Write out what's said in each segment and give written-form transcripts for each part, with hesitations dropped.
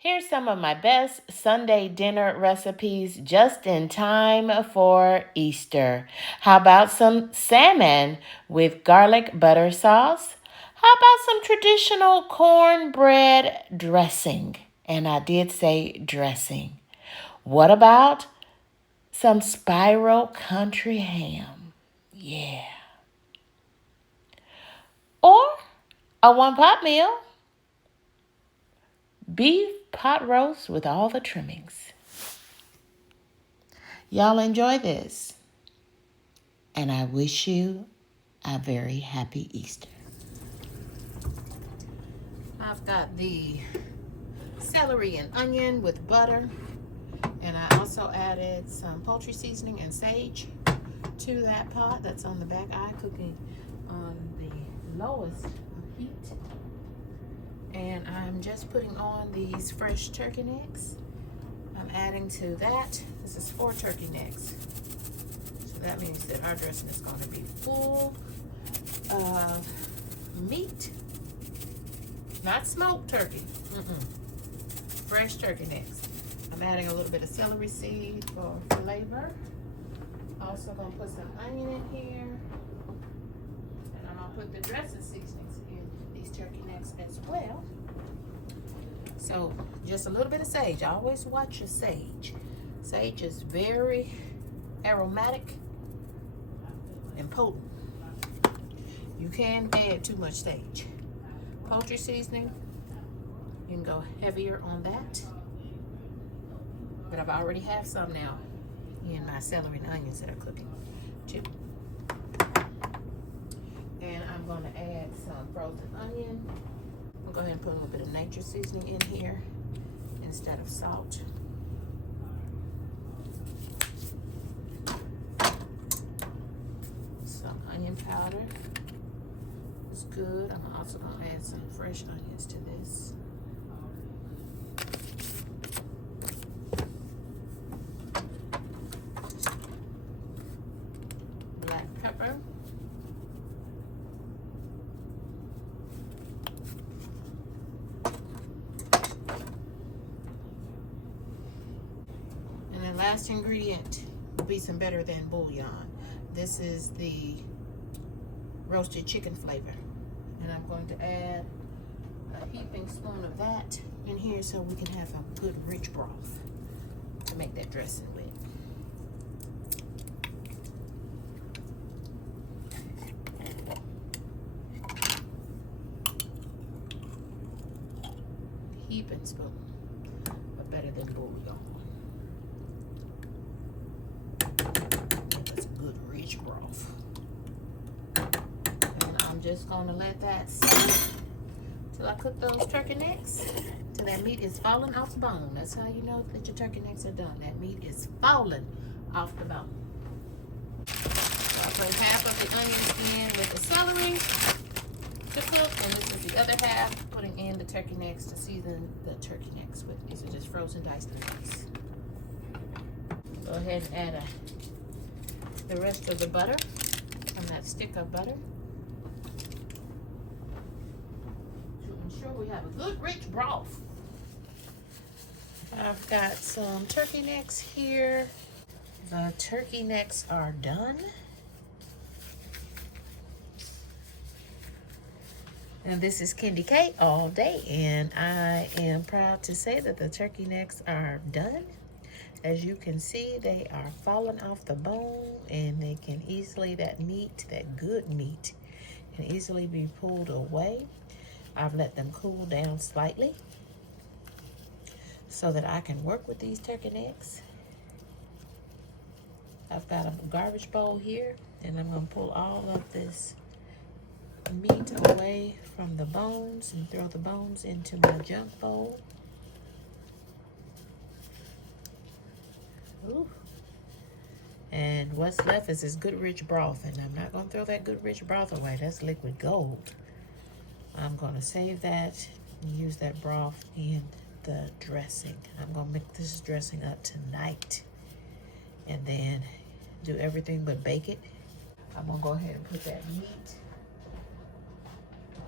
Here's some of my best Sunday dinner recipes just in time for Easter. How about some salmon with garlic butter sauce? How about some traditional cornbread dressing? And I did say dressing. What about some spiral country ham? Yeah. Or a one pot meal, beef pot roast with all the trimmings. Y'all enjoy this. And I wish you a very happy Easter. I've got the celery and onion with butter, and I also added some poultry seasoning and sage to that pot that's on the back eye, cooking on the lowest of heat. And I'm just putting on these fresh turkey necks. I'm adding to that. This is 4 turkey necks. So that means that our dressing is going to be full of meat, not smoked turkey. Fresh turkey necks. I'm adding a little bit of celery seed for flavor. Also gonna put some onion in here, and I'm gonna put the dressing seasonings in these turkey necks as well. So just a little bit of sage. Always watch your sage. Sage is very aromatic and potent. You can add too much sage. Poultry seasoning, you can go heavier on that. But I've already have some now in my celery and onions that are cooking too. And I'm going to add some frozen onion. I'll go ahead and put a little bit of nature seasoning in here instead of salt. Some onion powder is good. I'm also going to add some fresh onions to this. Black pepper. And the last ingredient will be some better than bouillon. This is the roasted chicken flavor. And I'm going to add a heaping spoon of that in here so we can have a good rich broth to make that dressing with. Heaping spoon of better than bouillon. That's a good rich broth. And I'm just gonna let that sit till I cook those turkey necks till that meat is falling off the bone. That's how you know that your turkey necks are done. That meat is falling off the bone. So I put half of the onions in with the celery to cook, and this is the other half putting in the turkey necks to season the turkey necks with. These are just frozen diced onions. Go ahead and add the rest of the butter from that stick of butter to ensure we have a good rich broth. I've got some turkey necks here. The turkey necks are done. And this is Kendi K all day, and I am proud to say that the turkey necks are done. As you can see, they are falling off the bone, and they can easily, that meat, that good meat, can easily be pulled away. I've let them cool down slightly so that I can work with these turkey necks. I've got a garbage bowl here, and I'm going to pull all of this meat away from the bones and throw the bones into my junk bowl. Ooh. And what's left is this good rich broth, and I'm not going to throw that good rich broth away. That's liquid gold. I'm going to save that and use that broth in the dressing. I'm going to make this dressing up tonight and then do everything but bake it. I'm going to go ahead and put that meat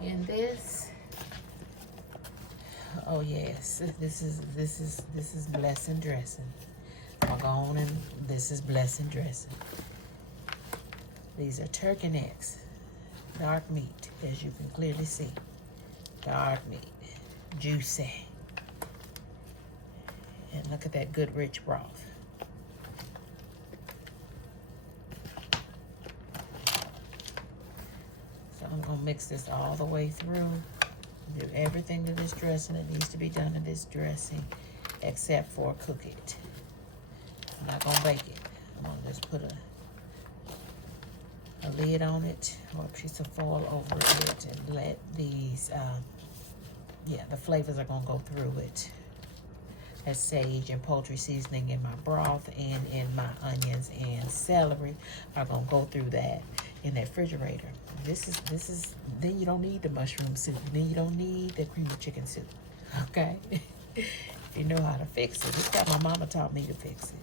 in this. Oh yes, this is blessing dressing. I'll go on, and this is blessing dressing. These are turkey necks, dark meat, as you can clearly see. Dark meat, juicy. And look at that good rich broth. So I'm gonna mix this all the way through. Do everything to this dressing that needs to be done to this dressing, except for cook it. I'm not gonna bake it. I'm gonna just put a lid on it or a piece of foil over it and let these, the flavors are gonna go through it. That sage and poultry seasoning in my broth and in my onions and celery are gonna go through that in that refrigerator. This is, then you don't need the mushroom soup. Then you don't need the creamy chicken soup, okay? If you know how to fix it. This is how my mama taught me to fix it.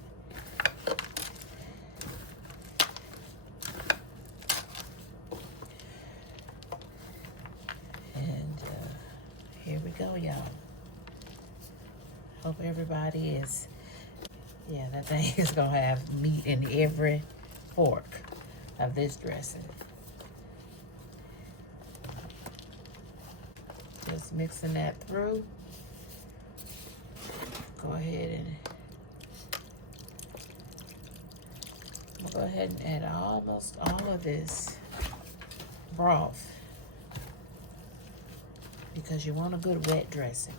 And here we go, y'all. Hope everybody is, that thing is gonna have meat in every fork of this dressing. Just mixing that through. Go ahead and add almost all of this broth, because you want a good wet dressing.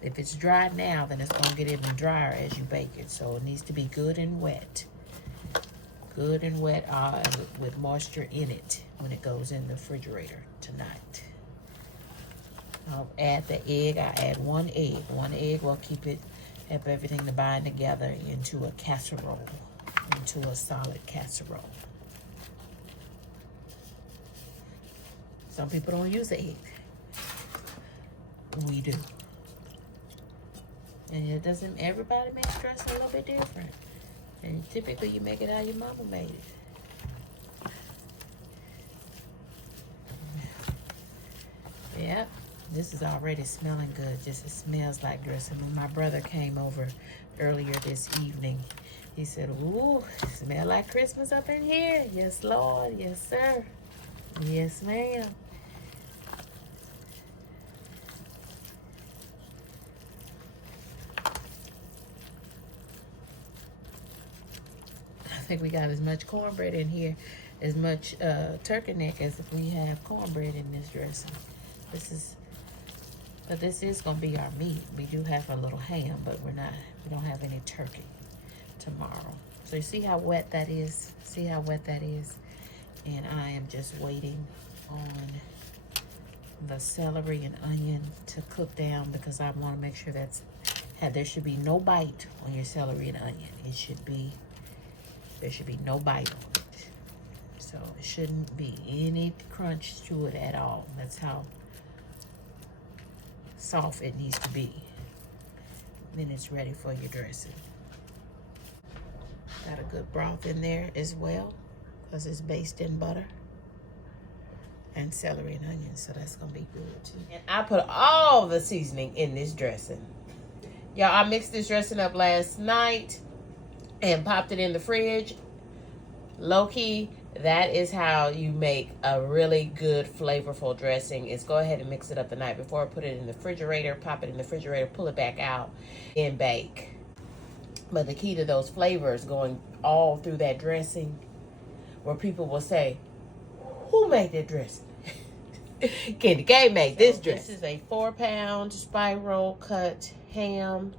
If it's dry now, then it's gonna get even drier as you bake it. So it needs to be good and wet. Good and wet with moisture in it when it goes in the refrigerator tonight. I'll add the egg. I add 1 egg. 1 egg will help everything to bind together into a casserole, into a solid casserole. Some people don't use the egg. We do. And it doesn't, everybody makes dressing a little bit different. And typically you make it how your mama made it. Yeah, this is already smelling good. Just it smells like dressing. When my brother came over earlier this evening, he said, "Ooh, smell like Christmas up in here." Yes, Lord. Yes, sir. Yes, ma'am. I think we got as much cornbread in here, as much turkey neck as if we have cornbread in this dressing. This is gonna be our meat. We do have a little ham, but we don't have any turkey tomorrow. So you see how wet that is? See how wet that is? And I am just waiting on the celery and onion to cook down, because I want to make sure there should be no bite on your celery and onion. There should be no bite on it. So it shouldn't be any crunch to it at all. That's how soft it needs to be. Then it's ready for your dressing. Got a good broth in there as well, because it's based in butter and celery and onions, so that's gonna be good too. And I put all the seasoning in this dressing. Y'all, I mixed this dressing up last night and popped it in the fridge. Low key, that is how you make a really good flavorful dressing, is go ahead and mix it up the night before, put it in the refrigerator, pop it in the refrigerator, pull it back out, and bake. But the key to those flavors going all through that dressing, where people will say, "Who made that dressing?" Candy K made this dressing. This is a 4-pound spiral cut ham.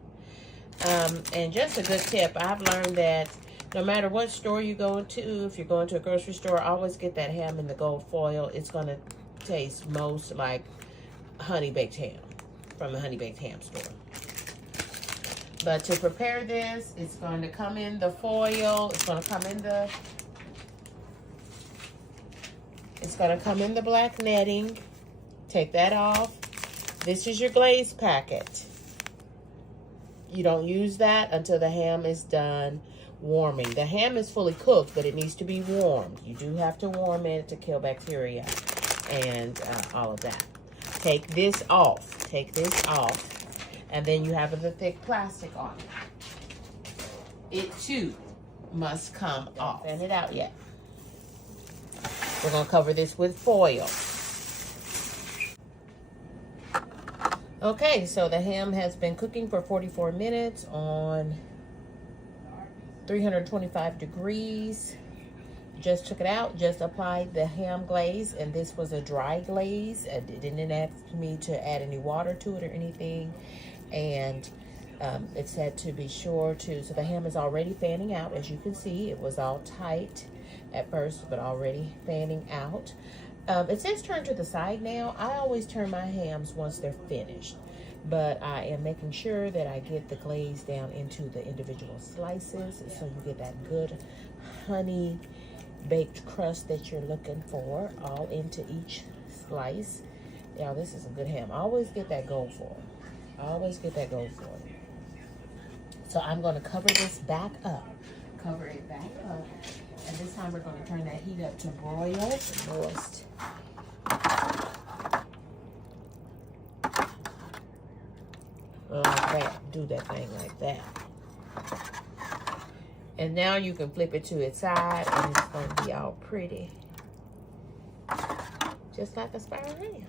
And just a good tip, I've learned that no matter what store you go to, if you're going to a grocery store, always get that ham in the gold foil. It's going to taste most like honey baked ham from the honey baked ham store. But to prepare this, it's going to come in the foil. It's going to come in the black netting. Take that off. This is your glaze packet. You don't use that until the ham is done warming. The ham is fully cooked, but it needs to be warmed. You do have to warm it to kill bacteria and all of that. take this off. Take this off. And then you have the thick plastic on it. It too must come off. Fan it out yet. We're gonna cover this with foil. Okay, so the ham has been cooking for 44 minutes on 325 degrees. Just took it out, just applied the ham glaze, and this was a dry glaze. It didn't ask me to add any water to it or anything. And it said to be sure to, so the ham is already fanning out. As you can see, it was all tight at first, but already fanning out. It says turn to the side now. I always turn my hams once they're finished, but I am making sure that I get the glaze down into the individual slices so you get that good honey baked crust that you're looking for all into each slice. Y'all, this is a good ham. I always get that gold foil. I always get that gold foil. So I'm going to cover this back up. Cover it back up. And this time we're going to turn that heat up to broil moist. Do that thing like that. And now you can flip it to its side and it's going to be all pretty. Just like a spiral ham.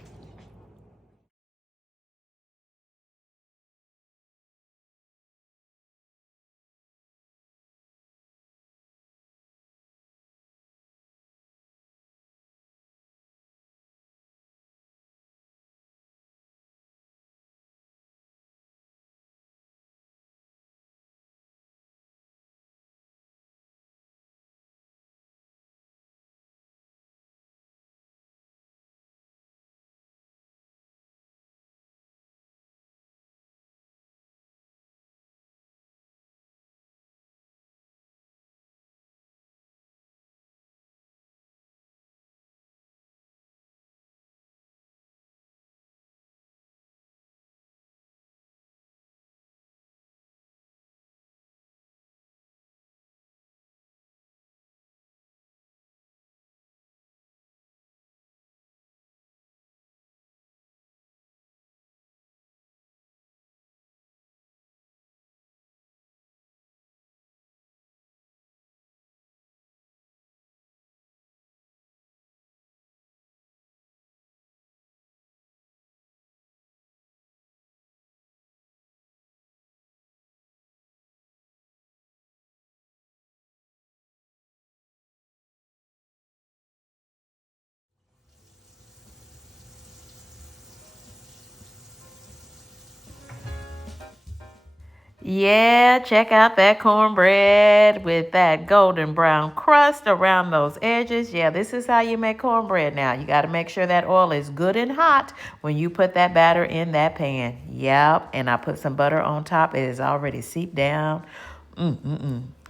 Yeah, check out that cornbread with that golden brown crust around those edges. Yeah, this is how you make cornbread now. You got to make sure that oil is good and hot when you put that batter in that pan. Yep, and I put some butter on top. It is already seeped down.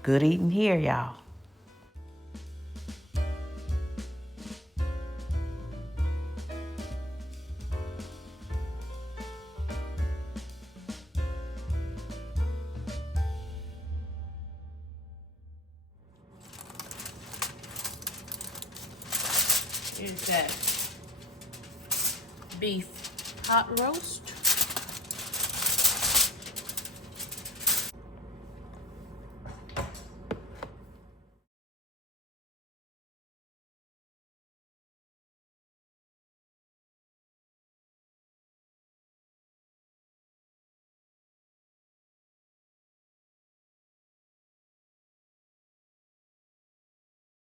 Good eating here, y'all. Here's that beef hot roast.